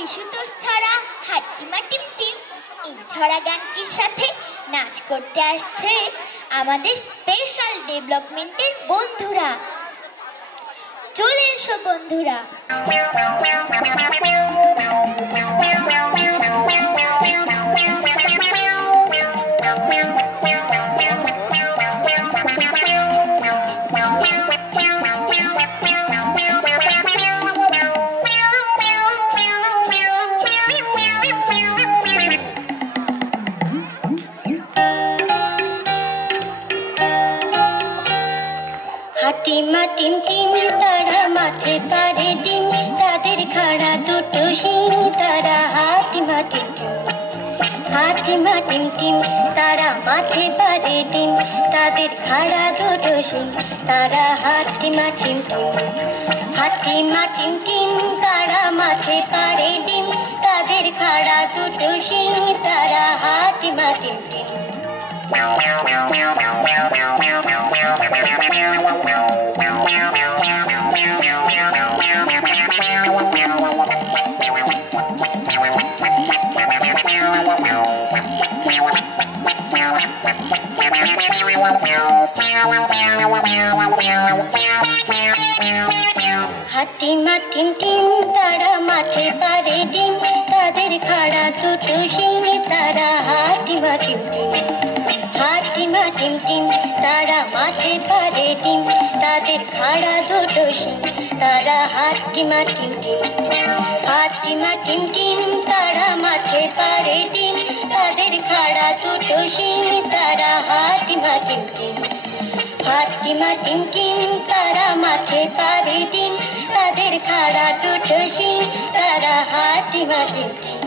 শিশুতোষ ছড়া হাট্টিমা টিমটিম এই ছড়া গানটির সাথে নাচ করতে আসছে আমাদের স্পেশাল ডেভেলপমেন্টের বন্ধুরা। চলে এসো বন্ধুরা। হাট্টিমা টিমটিম তারা মাঠে পারে ডিম, তাদের খাড়া দুটো শিং, তারা হাট্টিমা টিমটিম। হাট্টিমা টিমটিম তারা মাঠে পারে ডিম, তাদের খাড়া দুটো শিং, তারা হাট্টিমা টিমটিম। হাট্টিমা টিমটিম তারা মাঠে পারে ডিম, তাদের খাড়া দুটো শিং, তারা হাট্টিমা টিমটিম। হাট্টিমা টিমটিম তারা মাঠে পারে ডিম, তাদের খাড়া দুটো শিং, তারা হাট্টিমা টিমটিম। হাট্টিমা টিমটিম তারা মাঠে পারে ডিম, তাদের খাড়া দুটো শিং, তারা হাট্টিমা টিমটিম। হাট্টিমা টিমটিম তারা মাঠে পারে ডিম, তাদের খাড়া দুটো শিং, তারা হাট্টিমা টিমটিম। হাট্টিমা টিমটিম তারা মাঠে পারে ডিম, তাদের খাড়া দুটো শিং, তারা হাট্টিমা টিমটিম।